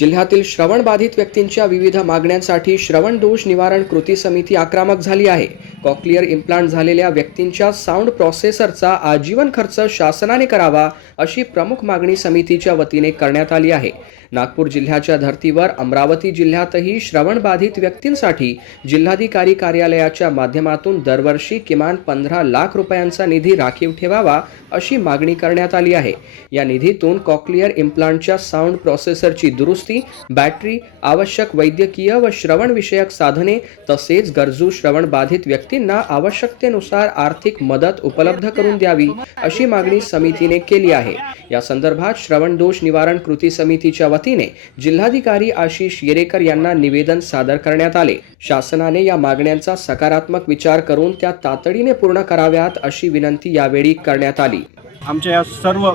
जिल्ह्यातील श्रवणबाधित व्यक्तींच्या विविध मागण्यांसाठी श्रवण दोष निवारण कृती समिती आक्रमक झाली आहे। कॉक्लिअर इम्प्लांट झालेल्या व्यक्तींच्या साऊंड प्रोसेसरचा आजीवन खर्च शासनाने करावा अशी प्रमुख मागणी समितीच्या वतीने करण्यात आली आहे। नागपूर जिल्ह्याच्या धर्तीवर अमरावती जिल्ह्यातही श्रवणबाधित व्यक्तींसाठी जिल्हाधिकारी कार्यालयाच्या माध्यमातून दरवर्षी किमान 15 लाख रुपयांचा निधी राखीव ठेवावा अशी मागणी करण्यात आली आहे। या निधीतून कॉक्लिअर इम्प्लांटच्या साऊंड प्रोसेसरची दुरुस्ती, बॅटरी, आवश्यक वैद्यकीय व श्रवण विषयक साधने तसेच गरजू श्रवणबाधित व्यक्तींना आवश्यकतेनुसार आर्थिक मदत उपलब्ध करून द्यावी अशी मागणी समितीने केली आहे। या संदर्भात श्रवण दोष निवारण कृती समितीच्या वतीने जिल्हाधिकारी आशिष येरेकर यांना निवेदन सादर करण्यात आले। शासनाने या मागण्यांचा सकारात्मक विचार करून त्या तातडीने पूर्ण कराव्यात अशी विनंती यावेळी करण्यात आली। आमच्या या सर्व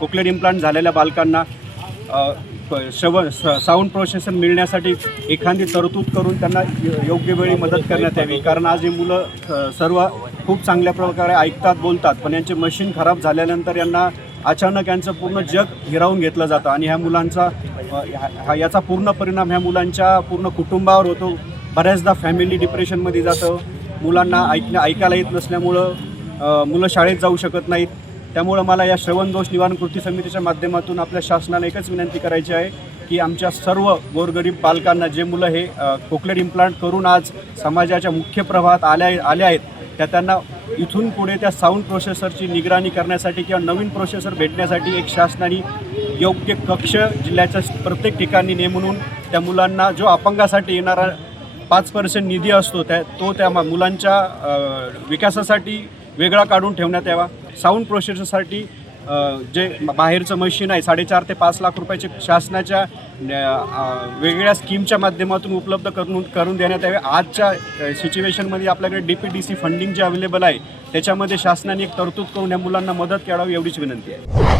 कॉक्लिअर इम्प्लांट झालेल्या बालकांना साऊंड प्रोसेसर मिळण्यासाठी एखादी तरतूद करून त्यांना योग्य वेळी मदत करण्यात यावी। कारण आज ही मुलं सर्व खूप चांगल्या प्रकारे ऐकतात, बोलतात, पण यांचे मशीन खराब झाल्यानंतर यांना अचानक यांचं पूर्ण जग हिरावून घेतलं जातं आणि ह्या मुलांचा याचा पूर्ण परिणाम ह्या मुलांच्या पूर्ण कुटुंबावर होतो। बऱ्याचदा फॅमिली डिप्रेशनमध्ये जातं, मुलांना ऐकायला येत नसल्यामुळं मुलं शाळेत जाऊ शकत नाहीत। त्यामुळं मला या श्रवण दोष निवारण कृती समितीच्या माध्यमातून आपल्या शासनाला एकच विनंती करायची आहे की आमच्या सर्व गोरगरीब बालकांना, जे मुलं हे कॉक्लिअर इम्प्लांट करून आज समाजाच्या मुख्य प्रवाहात आले आहेत, त्यांना इथून पुढे त्या साऊंड प्रोसेसरची निगराणी करण्यासाठी किंवा नवीन प्रोसेसर भेटण्यासाठी एक शासनाने योग्य कक्ष जिल्ह्याच्या प्रत्येक ठिकाणी नेमून त्या मुलांना जो अपंगासाठी येणारा 5% निधी असतो त्या मुलांच्या विकासासाठी वेगळा काढून ठेवण्यात यावा। साऊंड प्रोसेसरसाठी जे बाहेरचं मशीन आहे 4.5 ते 5 लाख रुपयाचे शासनाच्या वेगवेगळ्या स्कीमच्या माध्यमातून उपलब्ध करून देण्यात यावे। आजच्या सिच्युएशनमध्ये आपल्याकडे DPDC फंडिंग जे अवेलेबल आहे त्याच्यामध्ये शासनाने एक तरतूद करून या मुलांना मदत करावी एवढीच विनंती आहे।